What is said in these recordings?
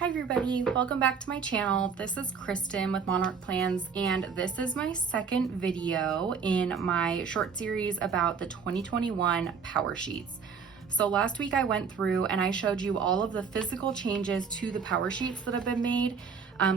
Hi everybody, welcome back to my channel. This is Kristen with Monarch Plans, and this is my second video in my short series about the 2021 Power Sheets. So last week I went through and I showed you all of the physical changes to the Power Sheets that have been made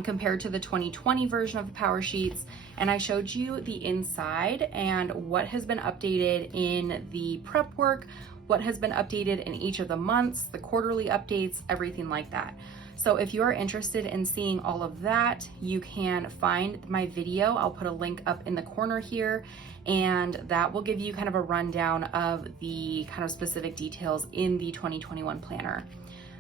compared to the 2020 version of the Power Sheets. And I showed you the inside and what has been updated in the prep work, what has been updated in each of the months, the quarterly updates, everything like that. So if you are interested in seeing all of that, you can find my video. I'll put a link up in the corner here, and that will give you kind of a rundown of the kind of specific details in the 2021 planner.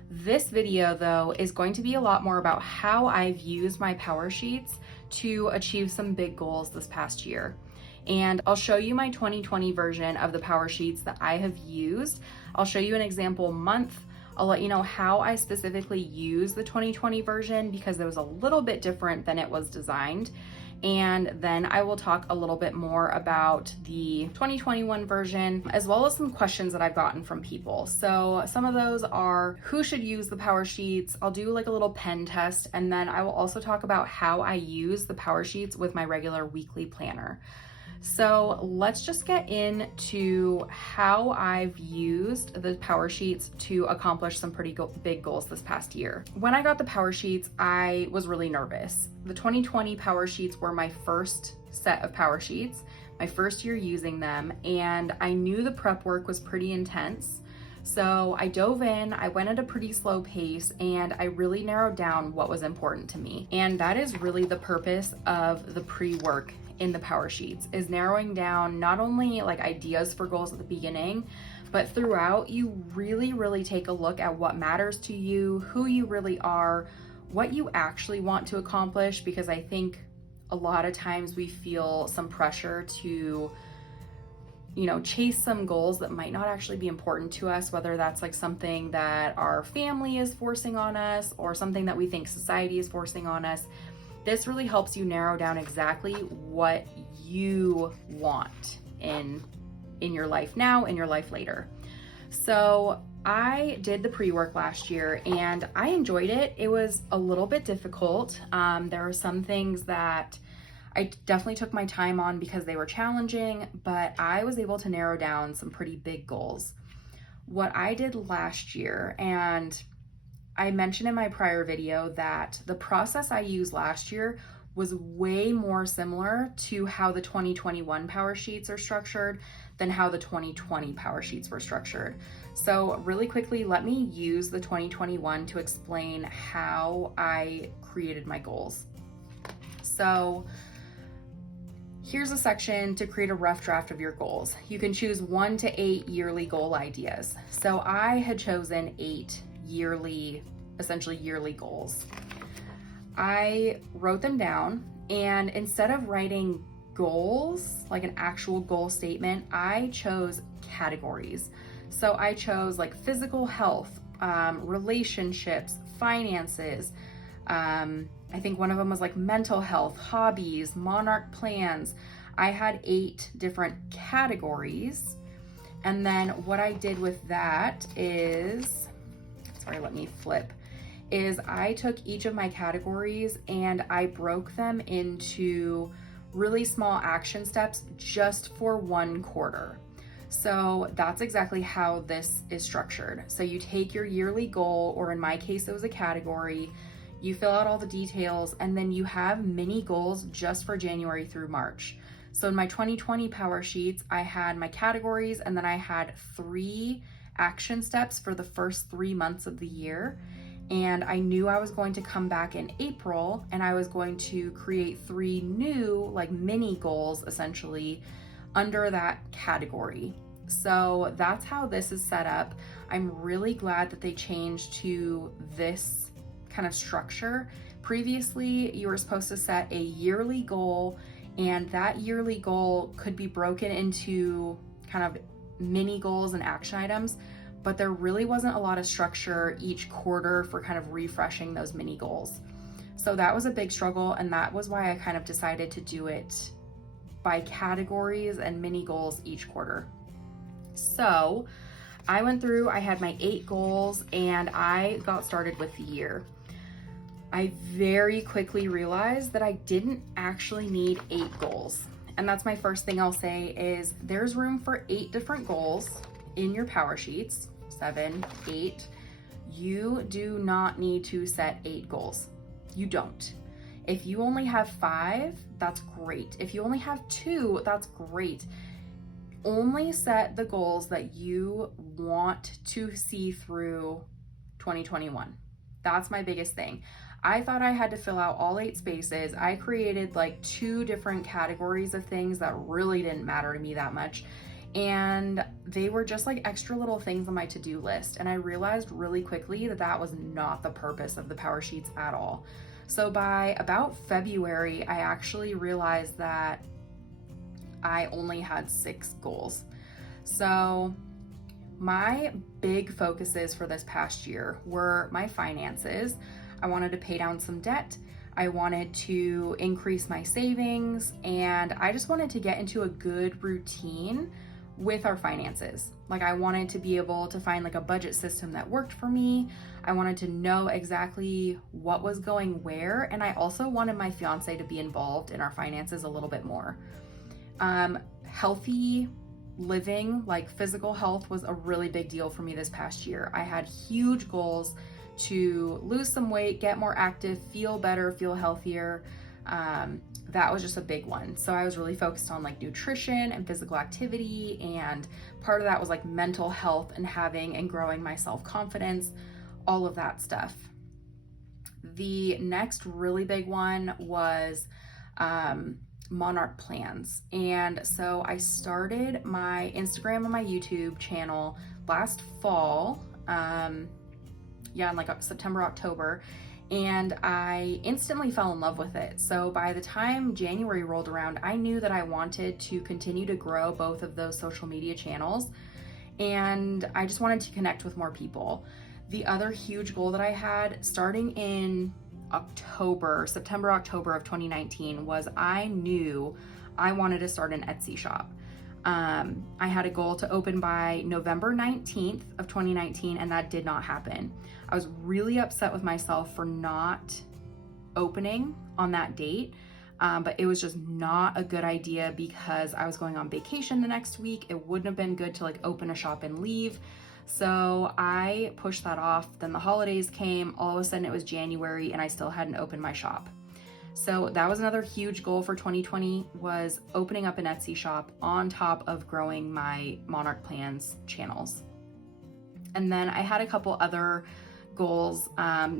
This video though is going to be a lot more about how I've used my Power Sheets to achieve some big goals this past year. And I'll show you my 2020 version of the Power Sheets that I have used. I'll show you an example month. I'll let you know how I specifically use the 2020 version because it was a little bit different than it was designed. And then I will talk a little bit more about the 2021 version, as well as some questions that I've gotten from people. So some of those are who should use the Power Sheets. I'll do like a little pen test, and then I will also talk about how I use the Power Sheets with my regular weekly planner. So let's just get into how I've used the Power Sheets to accomplish some pretty big goals this past year. When I got the Power Sheets, I was really nervous. The 2020 Power Sheets were my first set of Power Sheets, my first year using them, and I knew the prep work was pretty intense. So I dove in, I went at a pretty slow pace, and I really narrowed down what was important to me. And that is really the purpose of the pre-work in the Power Sheets, is narrowing down not only like ideas for goals at the beginning, but throughout you really take a look at what matters to you, who you really are, what you actually want to accomplish, because I think a lot of times we feel some pressure to chase some goals that might not actually be important to us, whether that's like something that our family is forcing on us or something that we think society is forcing on us. This really helps you narrow down exactly what you want in your life now, in your life later. So I did the pre-work last year and I enjoyed it. It was a little bit difficult. There were some things that I definitely took my time on because they were challenging, but I was able to narrow down some pretty big goals. What I did last year, and I mentioned in my prior video that the process I used last year was way more similar to how the 2021 Power Sheets are structured than how the 2020 Power Sheets were structured. So really quickly, let me use the 2021 to explain how I created my goals. So here's a section to create a rough draft of your goals. You can choose 1 to 8 yearly goal ideas. So I had chosen 8 essentially yearly goals. I wrote them down, and instead of writing goals, like an actual goal statement, I chose categories. So I chose like physical health, relationships, finances. I think one of them was like mental health, hobbies, Monarch plans. I had 8 different categories. And then what I did with that is, I took each of my categories and I broke them into really small action steps just for 1 quarter. So that's exactly how this is structured. So you take your yearly goal, or in my case, it was a category, you fill out all the details, and then you have mini goals just for January through March. So in my 2020 Power Sheets, I had my categories, and then I had 3 action steps for the first 3 months of the year. And I knew I was going to come back in April and I was going to create 3 new like mini goals essentially under that category. So that's how this is set up. I'm really glad that they changed to this kind of structure. Previously, you were supposed to set a yearly goal, and that yearly goal could be broken into kind of mini goals and action items, but there really wasn't a lot of structure each quarter for kind of refreshing those mini goals. So that was a big struggle, and that was why I kind of decided to do it by categories and mini goals each quarter. So I went through, I had my 8 goals, and I got started with the year. I very quickly realized that I didn't actually need 8 goals. And that's my first thing I'll say is there's room for 8 different goals in your power sheets, 7, 8. You do not need to set 8 goals. You don't. If you only have 5, that's great. If you only have 2, that's great. Only set the goals that you want to see through 2021. That's my biggest thing. I thought I had to fill out all 8 spaces. I created like 2 different categories of things that really didn't matter to me that much. And they were just like extra little things on my to-do list. And I realized really quickly that that was not the purpose of the power sheets at all. So by about February, I actually realized that I only had 6 goals. So my big focuses for this past year were my finances. I wanted to pay down some debt. I wanted to increase my savings, and I just wanted to get into a good routine with our finances. Like I wanted to be able to find like a budget system that worked for me. I wanted to know exactly what was going where, and I also wanted my fiance to be involved in our finances a little bit more. Healthy living, like physical health, was a really big deal for me this past year. I had huge goals to lose some weight, get more active, feel better, feel healthier. That was just a big one. So I was really focused on like nutrition and physical activity, and part of that was like mental health and having and growing my self-confidence, all of that stuff. The next really big one was Monarch plans. And so I started my Instagram and my YouTube channel last fall, in like September, October, and I instantly fell in love with it. So by the time January rolled around, I knew that I wanted to continue to grow both of those social media channels, and I just wanted to connect with more people. The other huge goal that I had starting in September, October of 2019 was I knew I wanted to start an Etsy shop. I had a goal to open by November 19th of 2019, and that did not happen. I was really upset with myself for not opening on that date, but it was just not a good idea because I was going on vacation the next week. It wouldn't have been good to like open a shop and leave. So I pushed that off. Then the holidays came, all of a sudden it was January and I still hadn't opened my shop. So that was another huge goal for 2020, was opening up an Etsy shop on top of growing my Monarch Plans channels. And then I had a couple other goals.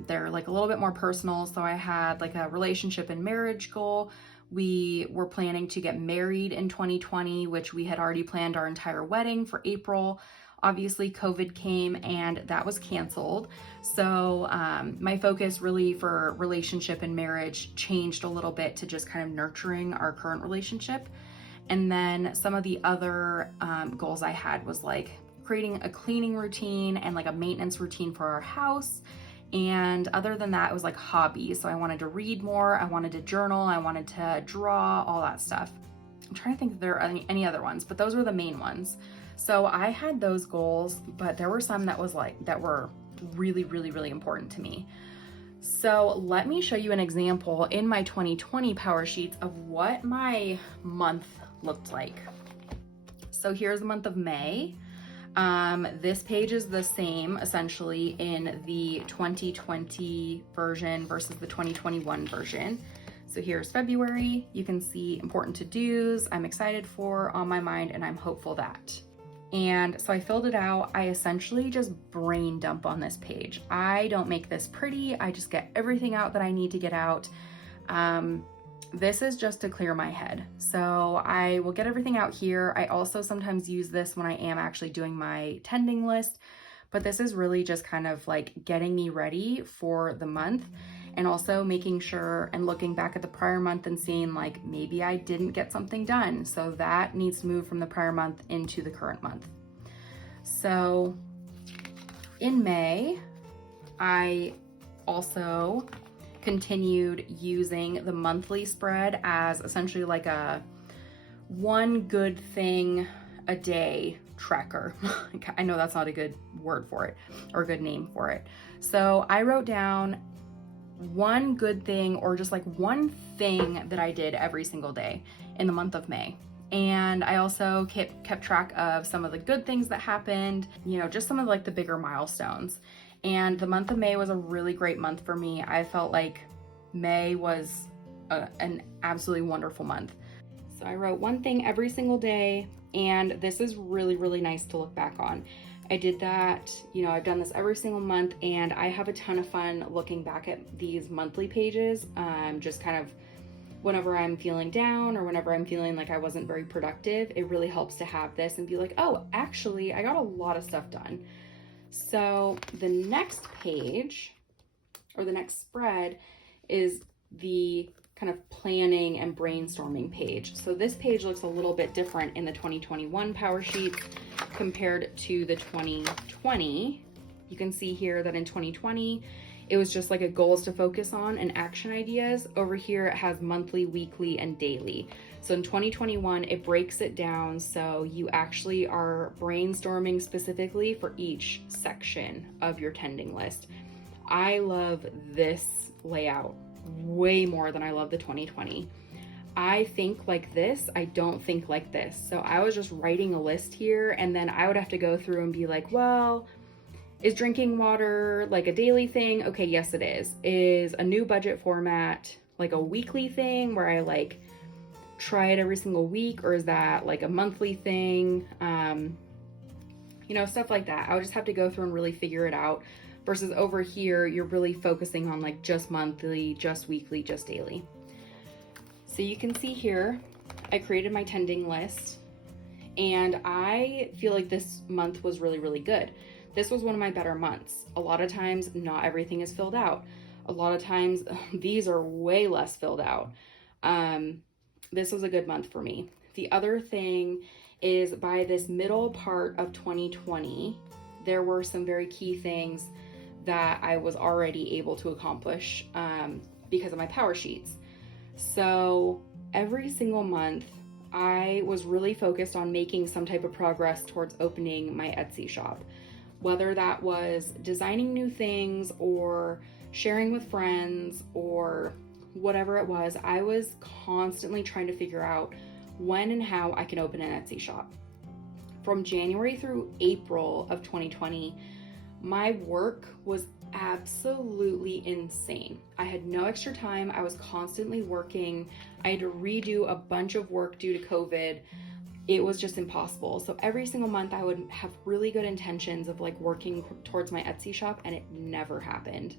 They're like a little bit more personal. So I had like a relationship and marriage goal. We were planning to get married in 2020, which we had already planned our entire wedding for April. Obviously, COVID came and that was canceled. So my focus really for relationship and marriage changed a little bit to just kind of nurturing our current relationship. And then some of the other goals I had was like creating a cleaning routine and like a maintenance routine for our house. And other than that, it was like hobbies. So I wanted to read more, I wanted to journal, I wanted to draw, all that stuff. I'm trying to think if there are any other ones, but those were the main ones. So I had those goals, but there were some that were really, really, really important to me. So let me show you an example in my 2020 power sheets of what my month looked like. So here's the month of May. This page is the same essentially in the 2020 version versus the 2021 version. So here's February. You can see important to-dos I'm excited for, on my mind, and I'm hopeful that. And so I filled it out. I essentially just brain dump on this page. I don't make this pretty. I just get everything out that I need to get out. This is just to clear my head. So I will get everything out here. I also sometimes use this when I am actually doing my tending list, but this is really just kind of like getting me ready for the month, and also making sure and looking back at the prior month and seeing like maybe I didn't get something done. So that needs to move from the prior month into the current month. So in May, I also continued using the monthly spread as essentially like a one good thing a day tracker. I know that's not a good word for it or a good name for it. So I wrote down one good thing or just like one thing that I did every single day in the month of May. And I also kept track of some of the good things that happened, you know, just some of like the bigger milestones. And the month of May was a really great month for me. I felt like May was an absolutely wonderful month. So I wrote one thing every single day, and this is really, really nice to look back on. I did that, you know, I've done this every single month, and I have a ton of fun looking back at these monthly pages, just kind of whenever I'm feeling down or whenever I'm feeling like I wasn't very productive. It really helps to have this and be like, oh, actually, I got a lot of stuff done. So the next page, or the next spread, is the kind of planning and brainstorming page. So this page looks a little bit different in the 2021 PowerSheets compared to the 2020. You can see here that in 2020, it was just like a goals to focus on and action ideas. Over here, it has monthly, weekly, and daily. So in 2021, it breaks it down so you actually are brainstorming specifically for each section of your tending list. I love this layout way more than I love the 2020. I think like this, I don't think like this. So I was just writing a list here, and then I would have to go through and be like, well, is drinking water like a daily thing? Okay, yes it is. Is a new budget format like a weekly thing where I like try it every single week, or is that like a monthly thing? You know, stuff like that. I would just have to go through and really figure it out. Versus over here, you're really focusing on like just monthly, just weekly, just daily. So you can see here, I created my tending list, and I feel like this month was really, really good. This was one of my better months. A lot of times, not everything is filled out. A lot of times, these are way less filled out. This was a good month for me. The other thing is, by this middle part of 2020, there were some very key things that I was already able to accomplish because of my PowerSheets. So every single month, I was really focused on making some type of progress towards opening my Etsy shop. Whether that was designing new things or sharing with friends or whatever it was, I was constantly trying to figure out when and how I can open an Etsy shop. From January through April of 2020, my work was absolutely insane. I had no extra time. I was constantly working. I had to redo a bunch of work due to COVID. It was just impossible. So every single month I would have really good intentions of like working towards my Etsy shop, and it never happened.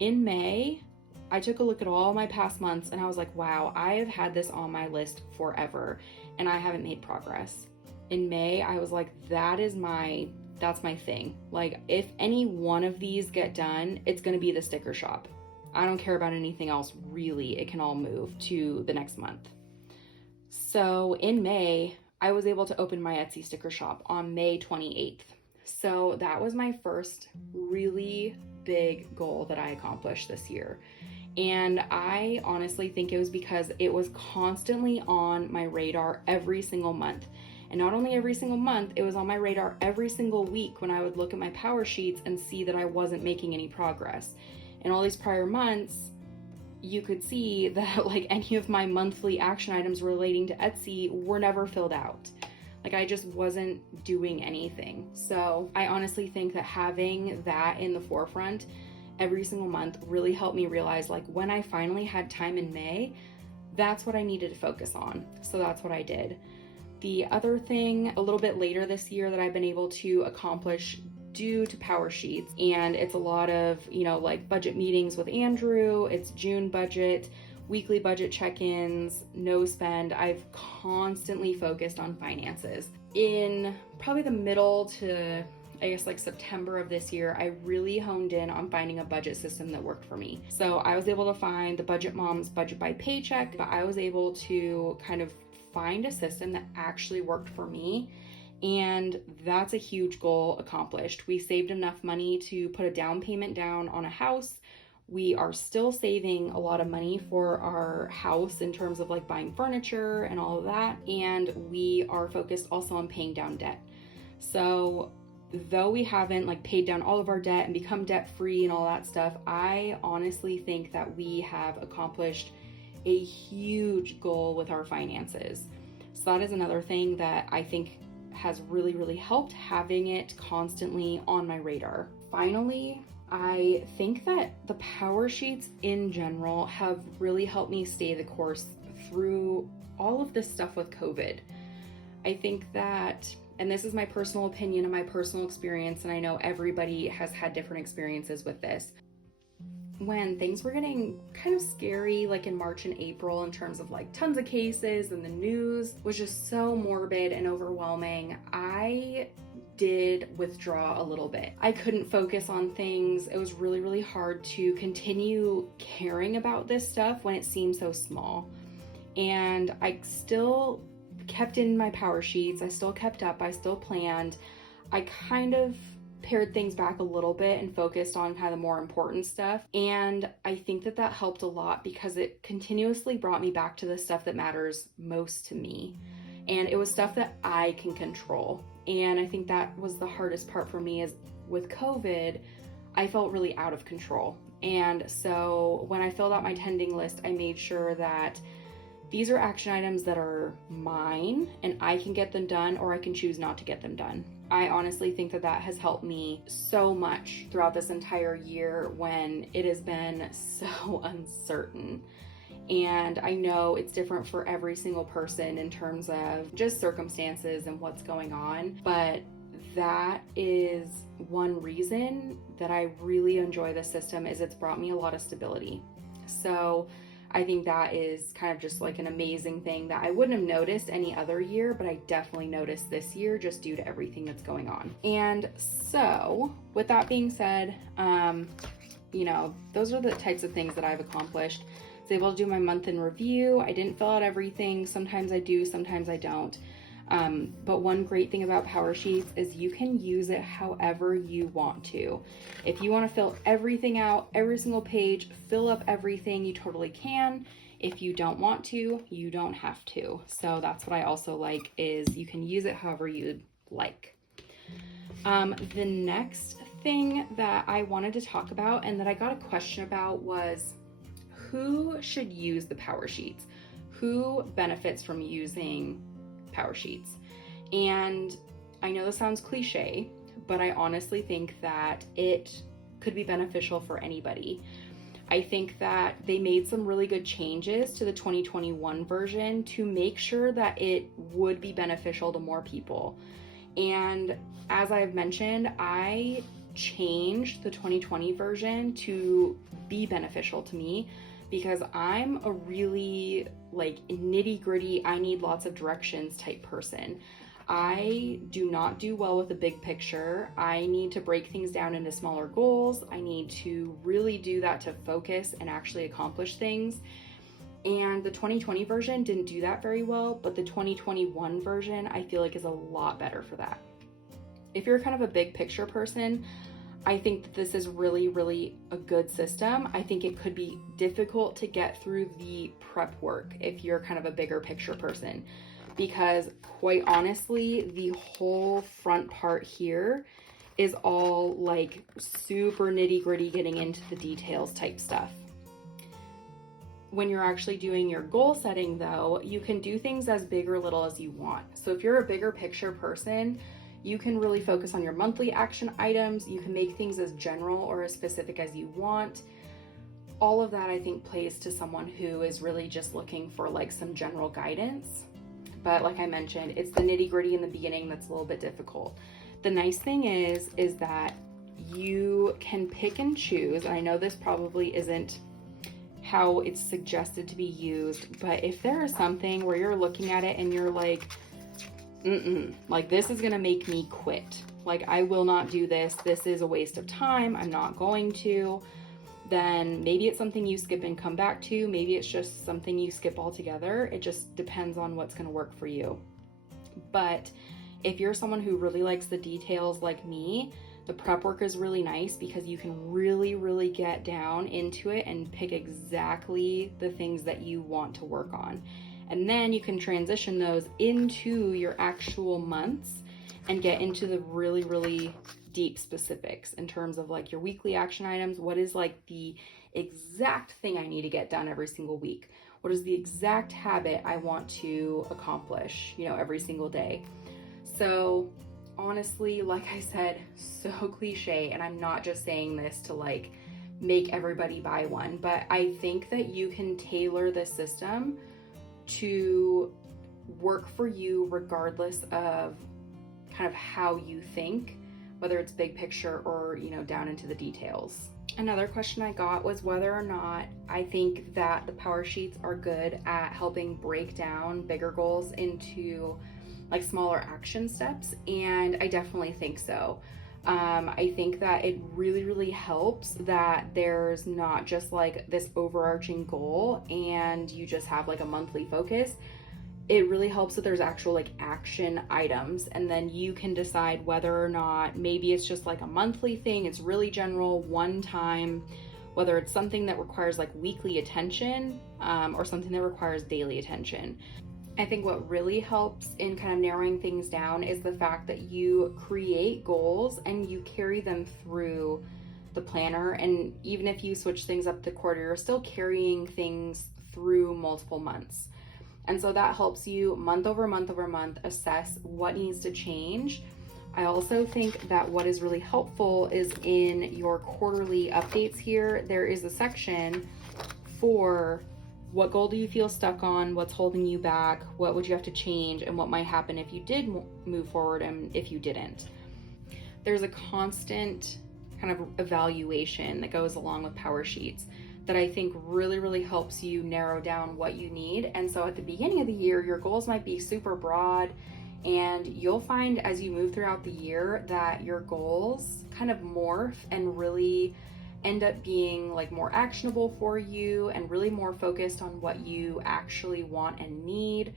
In May, I took a look at all my past months, and I was like, wow, I have had this on my list forever and I haven't made progress. In May, I was like, that's my thing. Like, if any one of these get done, it's going to be the sticker shop. I don't care about anything else, really. It can all move to the next month. So in May, I was able to open my Etsy sticker shop on May 28th. So that was my first really big goal that I accomplished this year. And I honestly think it was because it was constantly on my radar every single month. And not only every single month, it was on my radar every single week when I would look at my PowerSheets and see that I wasn't making any progress. In all these prior months, you could see that like any of my monthly action items relating to Etsy were never filled out. Like, I just wasn't doing anything. So I honestly think that having that in the forefront every single month really helped me realize, like, when I finally had time in May, that's what I needed to focus on. So that's what I did. The other thing a little bit later this year that I've been able to accomplish due to PowerSheets, and it's a lot of, you know, like budget meetings with Andrew, it's June budget, weekly budget check-ins, no spend. I've constantly focused on finances. In probably the middle to, I guess, like September of this year, I really honed in on finding a budget system that worked for me. So I was able to find the Budget Mom's Budget by Paycheck, but I was able to kind of find a system that actually worked for me. And that's a huge goal accomplished. We saved enough money to put a down payment down on a house. We are still saving a lot of money for our house in terms of like buying furniture and all of that. And we are focused also on paying down debt. So though we haven't like paid down all of our debt and become debt free and all that stuff, I honestly think that we have accomplished a huge goal with our finances. So that is another thing that I think has really, really helped, having it constantly on my radar. Finally, I think that the power sheets in general have really helped me stay the course through all of this stuff with COVID. I think that, and this is my personal opinion and my personal experience, and I know everybody has had different experiences with this. When things were getting kind of scary, like in March and April, in terms of like tons of cases and the news was just so morbid and overwhelming, I did withdraw a little bit. I couldn't focus on things. It was really, really hard to continue caring about this stuff when it seemed so small. And I still kept in my power sheets. I still kept up. I still planned. I kind of pared things back a little bit and focused on kind of the more important stuff. And I think that that helped a lot because it continuously brought me back to the stuff that matters most to me. And it was stuff that I can control. And I think that was the hardest part for me, is with COVID, I felt really out of control. And so when I filled out my tending list, I made sure that these are action items that are mine and I can get them done, or I can choose not to get them done. I honestly think that that has helped me so much throughout this entire year when it has been so uncertain. And I know it's different for every single person in terms of just circumstances and what's going on, but that is one reason that I really enjoy this system, is it's brought me a lot of stability. So I think that is kind of just like an amazing thing that I wouldn't have noticed any other year, but I definitely noticed this year just due to everything that's going on. And so with that being said, those are the types of things that I've accomplished. I was able to do my month in review. I didn't fill out everything. Sometimes I do, sometimes I don't. But one great thing about power sheets is you can use it however you want to. If you want to fill everything out, every single page, fill up everything, you totally can. If you don't want to, you don't have to. So that's what I also like, is you can use it however you'd like. The next thing that I wanted to talk about and that I got a question about was, who should use the power sheets? Who benefits from using power sheets? And I know this sounds cliche, but I honestly think that it could be beneficial for anybody. I think that they made some really good changes to the 2021 version to make sure that it would be beneficial to more people. And as I've mentioned, I changed the 2020 version to be beneficial to me, because I'm a really like nitty gritty, I need lots of directions type person. I do not do well with the big picture. I need to break things down into smaller goals. I need to really do that to focus and actually accomplish things. And the 2020 version didn't do that very well, but the 2021 version I feel like is a lot better for that. If you're kind of a big picture person, I think that this is really, really a good system. I think it could be difficult to get through the prep work if you're kind of a bigger picture person, because quite honestly, the whole front part here is all like super nitty gritty, getting into the details type stuff. When you're actually doing your goal setting though, you can do things as big or little as you want. So if you're a bigger picture person, you can really focus on your monthly action items. You can make things as general or as specific as you want. All of that I think plays to someone who is really just looking for like some general guidance. But like I mentioned, it's the nitty gritty in the beginning that's a little bit difficult. The nice thing is that you can pick and choose. And I know this probably isn't how it's suggested to be used, but if there is something where you're looking at it and you're like, like this is gonna make me quit, like I will not do this, this is a waste of time, I'm not going to, then maybe it's something you skip and come back to. Maybe it's just something you skip altogether. It just depends on what's gonna work for you. But if you're someone who really likes the details like me, the prep work is really nice because you can really, really get down into it and pick exactly the things that you want to work on. And then you can transition those into your actual months and get into the really, really deep specifics in terms of like your weekly action items. What is like the exact thing I need to get done every single week? What is the exact habit I want to accomplish, every single day? So honestly, like I said, so cliche, and I'm not just saying this to like make everybody buy one, but I think that you can tailor the system to work for you regardless of kind of how you think, whether it's big picture or, down into the details. Another question I got was whether or not I think that the power sheets are good at helping break down bigger goals into like smaller action steps. And I definitely think so. I think that it really, really helps that there's not just like this overarching goal and you just have like a monthly focus. It really helps that there's actual like action items, and then you can decide whether or not maybe it's just like a monthly thing, it's really general, one time, whether it's something that requires like weekly attention or something that requires daily attention. I think what really helps in kind of narrowing things down is the fact that you create goals and you carry them through the planner. And even if you switch things up the quarter, you're still carrying things through multiple months. And so that helps you month over month over month assess what needs to change. I also think that what is really helpful is in your quarterly updates here, there is a section for what goal do you feel stuck on, what's holding you back, what would you have to change, and what might happen if you did move forward and if you didn't. There's a constant kind of evaluation that goes along with power sheets that I think really, really helps you narrow down what you need. And so at the beginning of the year, your goals might be super broad, and you'll find as you move throughout the year that your goals kind of morph and really end up being like more actionable for you and really more focused on what you actually want and need.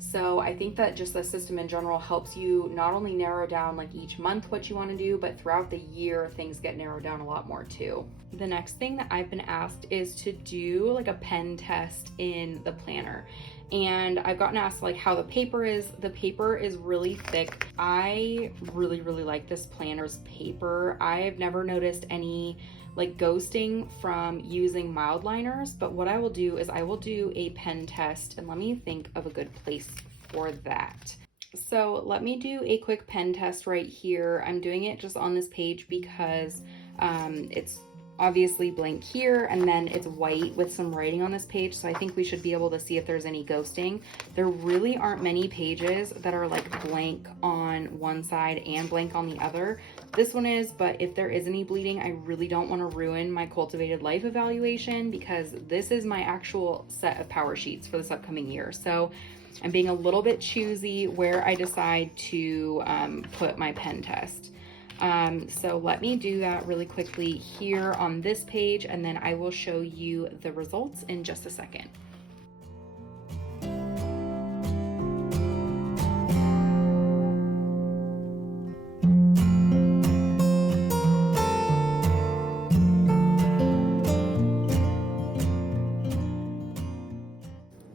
So I think that just the system in general helps you not only narrow down like each month what you want to do, but throughout the year things get narrowed down a lot more too. The next thing that I've been asked is to do like a pen test in the planner. And I've gotten asked like how the paper is. The paper is really thick. I really, really like this planner's paper. I've never noticed any like ghosting from using mild liners, but what I will do is I will do a pen test, and let me think of a good place for that. So let me do a quick pen test right here. I'm doing it just on this page because it's obviously blank here, and then it's white with some writing on this page, so I think we should be able to see if there's any ghosting. There really aren't many pages that are like blank on one side and blank on the other. This one is, but if there is any bleeding, I really don't want to ruin my cultivated life evaluation because this is my actual set of power sheets for this upcoming year. So I'm being a little bit choosy where I decide to put my pen test. So let me do that really quickly here on this page, and then I will show you the results in just a second.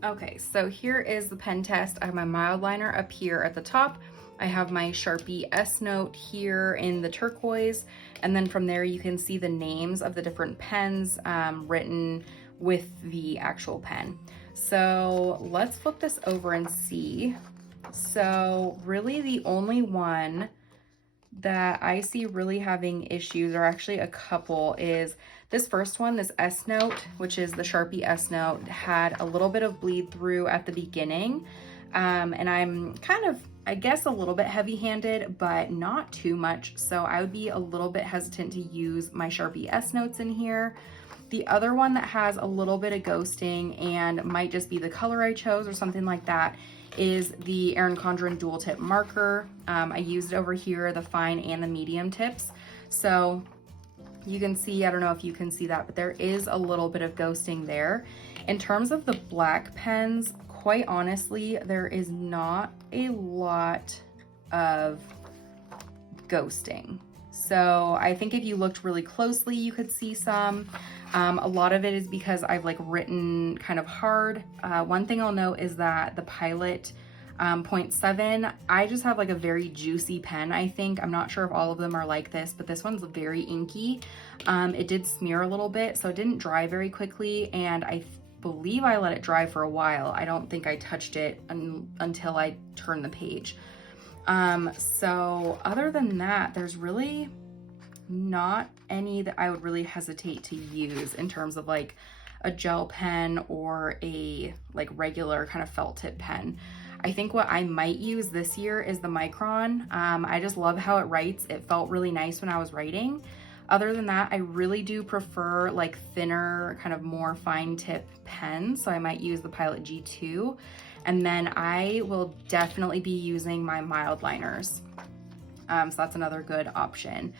Okay, so here is the pen test. I have my mild liner up here at the top. I have my Sharpie S Note here in the turquoise, and then from there you can see the names of the different pens written with the actual pen. So let's flip this over and see. So really the only one that I see really having issues, or actually a couple, is this first one, this S Note, which is the Sharpie S Note, had a little bit of bleed through at the beginning. And I'm kind of, I guess, a little bit heavy-handed, but not too much. So I would be a little bit hesitant to use my Sharpie S Notes in here. The other one that has a little bit of ghosting and might just be the color I chose or something like that is the Erin Condren dual tip marker. I used it over here, the fine and the medium tips. So you can see, I don't know if you can see that, but there is a little bit of ghosting there. In terms of the black pens, quite honestly, there is not a lot of ghosting. So I think if you looked really closely, you could see some. A lot of it is because I've like written kind of hard. One thing I'll note is that the Pilot .7. I just have like a very juicy pen, I think. I'm not sure if all of them are like this, but this one's very inky. It did smear a little bit, so it didn't dry very quickly, and I believe I let it dry for a while. I don't think I touched it until I turned the page. So other than that, there's really not any that I would really hesitate to use in terms of like a gel pen or a like regular kind of felt tip pen. I think what I might use this year is the Micron. I just love how it writes. It felt really nice when I was writing. Other than that, I really do prefer like thinner, kind of more fine tip pens. So I might use the Pilot G2. And then I will definitely be using my mild liners. So that's another good option.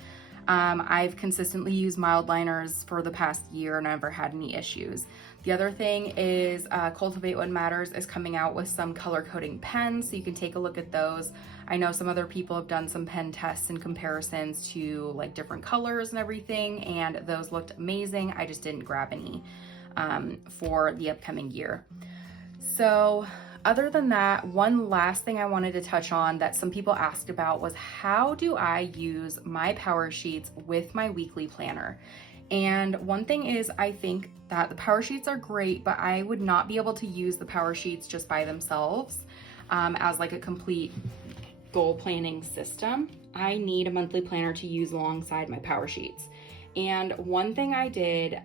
I've consistently used mild liners for the past year and never had any issues. The other thing is Cultivate What Matters is coming out with some color coding pens, so you can take a look at those. I know some other people have done some pen tests and comparisons to like different colors and everything, and those looked amazing. I just didn't grab any for the upcoming year. So other than that, one last thing I wanted to touch on that some people asked about was how do I use my power sheets with my weekly planner? And one thing is, I think that the power sheets are great, but I would not be able to use the power sheets just by themselves as like a complete goal planning system. I need a monthly planner to use alongside my power sheets. And one thing I did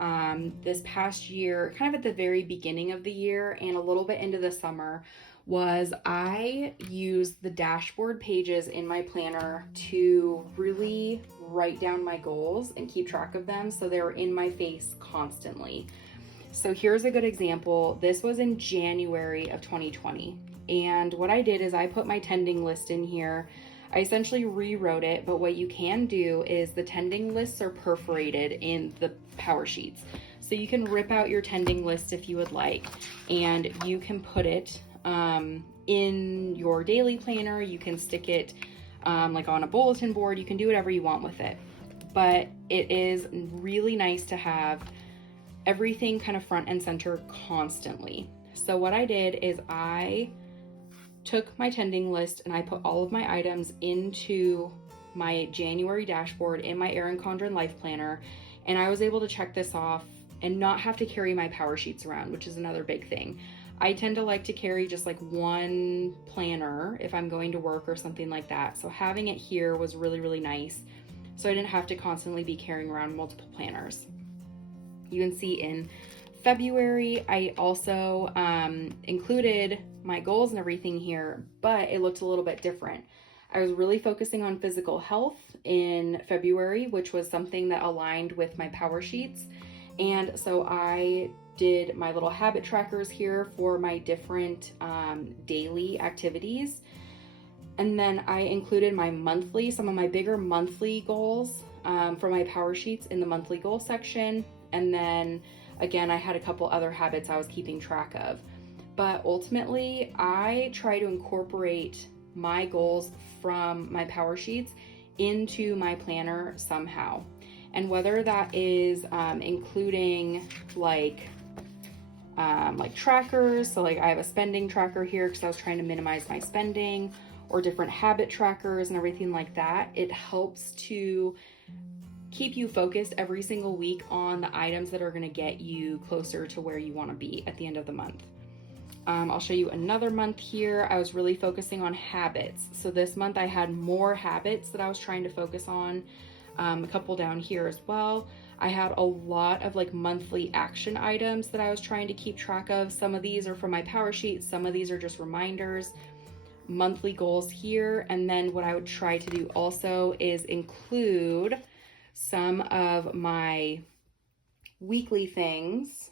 this past year, kind of at the very beginning of the year and a little bit into the summer, was I used the dashboard pages in my planner to really write down my goals and keep track of them so they were in my face constantly. So here's a good example. This was in January of 2020. And what I did is I put my tending list in here. I essentially rewrote it, but what you can do is the tending lists are perforated in the power sheets. So you can rip out your tending list if you would like, and you can put it in your daily planner. You can stick it like on a bulletin board. You can do whatever you want with it. But it is really nice to have everything kind of front and center constantly. So what I did is I took my tending list and I put all of my items into my January dashboard in my Erin Condren Life Planner, and I was able to check this off and not have to carry my power sheets around, which is another big thing. I tend to like to carry just like one planner if I'm going to work or something like that. So having it here was really, really nice. So I didn't have to constantly be carrying around multiple planners. You can see in February, I also included my goals and everything here, but it looked a little bit different. I was really focusing on physical health in February, which was something that aligned with my power sheets. And so I did my little habit trackers here for my different daily activities. And then I included my monthly, some of my bigger monthly goals for my power sheets in the monthly goal section. And then again, I had a couple other habits I was keeping track of. But ultimately, I try to incorporate my goals from my power sheets into my planner somehow. And whether that is including like trackers, so like I have a spending tracker here because I was trying to minimize my spending, or different habit trackers and everything like that, it helps to keep you focused every single week on the items that are going to get you closer to where you want to be at the end of the month. I'll show you another month here. I was really focusing on habits. So this month I had more habits that I was trying to focus on. A couple down here as well. I had a lot of like monthly action items that I was trying to keep track of. Some of these are from my power sheet. Some of these are just reminders. Monthly goals here. And then what I would try to do also is include some of my weekly things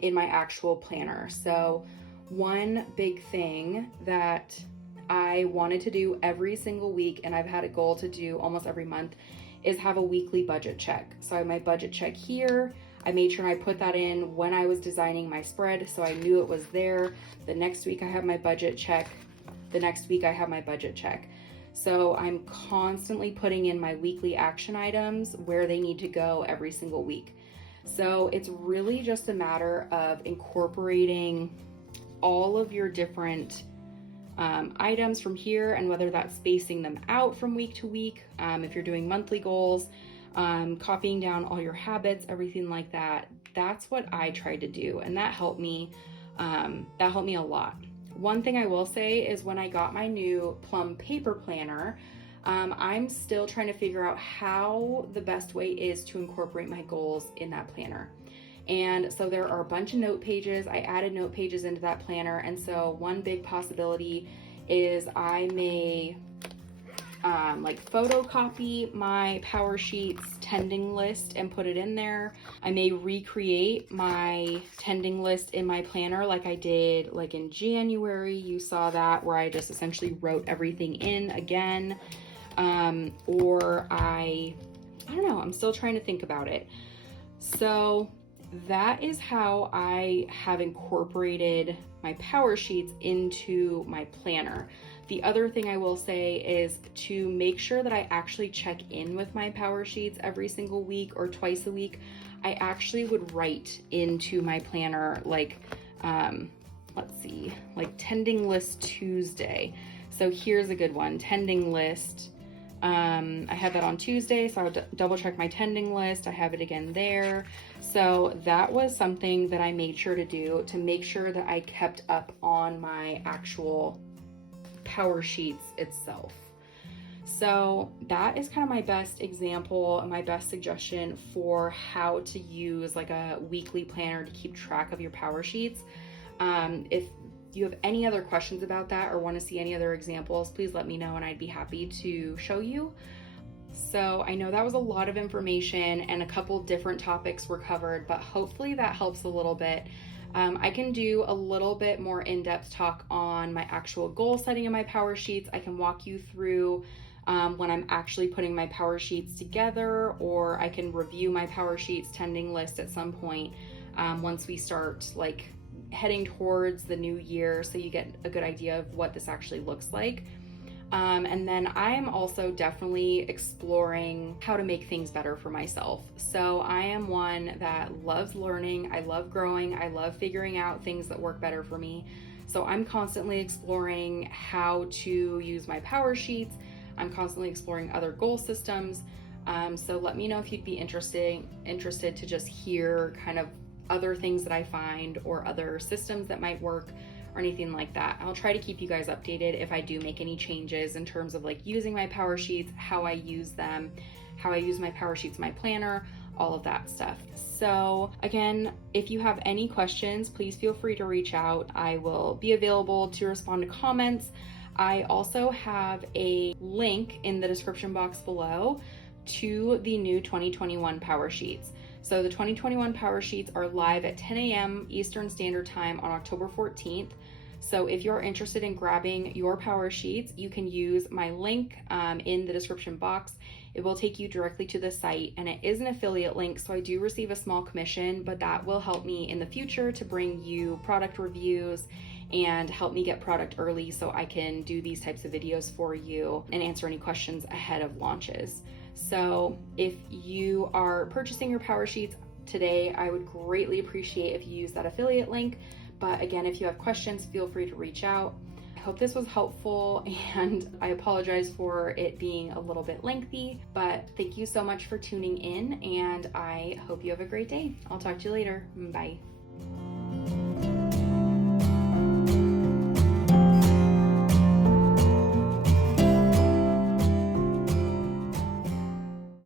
in my actual planner. So one big thing that I wanted to do every single week, and I've had a goal to do almost every month, is have a weekly budget check. So I have my budget check here. I made sure I put that in when I was designing my spread, so I knew it was there. The next week I have my budget check. The next week I have my budget check. So I'm constantly putting in my weekly action items where they need to go every single week. So it's really just a matter of incorporating all of your different items from here, and whether that's spacing them out from week to week, if you're doing monthly goals, copying down all your habits, everything like that. That's what I tried to do, and that helped me a lot. One thing I will say is when I got my new Plum paper planner, I'm still trying to figure out how the best way is to incorporate my goals in that planner. And so there are a bunch of note pages. I added note pages into that planner. And so one big possibility is I may like photocopy my PowerSheets tending list and put it in there. I may recreate my tending list in my planner like I did like in January. You saw that, where I just essentially wrote everything in again. Or I don't know, I'm still trying to think about it. So that is how I have incorporated my PowerSheets into my planner. The other thing I will say is to make sure that I actually check in with my PowerSheets every single week or twice a week. I actually would write into my planner like, let's see, like tending list Tuesday. So here's a good one, tending list. I had that on Tuesday, so I would double check my tending list. I have it again there. So that was something that I made sure to do to make sure that I kept up on my actual PowerSheets itself. So that is kind of my best example and my best suggestion for how to use like a weekly planner to keep track of your PowerSheets. If you have any other questions about that or want to see any other examples, please let me know and I'd be happy to show you. So I know that was a lot of information and a couple different topics were covered, but hopefully that helps a little bit. I can do a little bit more in-depth talk on my actual goal setting in my PowerSheets. I can walk you through when I'm actually putting my PowerSheets together, or I can review my PowerSheets tending list at some point once we start like heading towards the new year, so you get a good idea of what this actually looks like. And then I am also definitely exploring how to make things better for myself. So I am one that loves learning, I love growing, I love figuring out things that work better for me. So I'm constantly exploring how to use my PowerSheets. I'm constantly exploring other goal systems. So let me know if you'd be interested to just hear kind of other things that I find or other systems that might work or anything like that. I'll try to keep you guys updated if I do make any changes in terms of like using my PowerSheets, how I use them, how I use my PowerSheets, my planner, all of that stuff. So again, if you have any questions, please feel free to reach out. I will be available to respond to comments. I also have a link in the description box below to the new 2021 PowerSheets. So the 2021 PowerSheets are live at 10 a.m. Eastern Standard Time on October 14th. So if you're interested in grabbing your PowerSheets, you can use my link in the description box. It will take you directly to the site, and it is an affiliate link, so I do receive a small commission, but that will help me in the future to bring you product reviews and help me get product early so I can do these types of videos for you and answer any questions ahead of launches. So if you are purchasing your PowerSheets today, I would greatly appreciate if you use that affiliate link. But again, if you have questions, feel free to reach out. I hope this was helpful, and I apologize for it being a little bit lengthy, but thank you so much for tuning in, and I hope you have a great day. I'll talk to you later. Bye.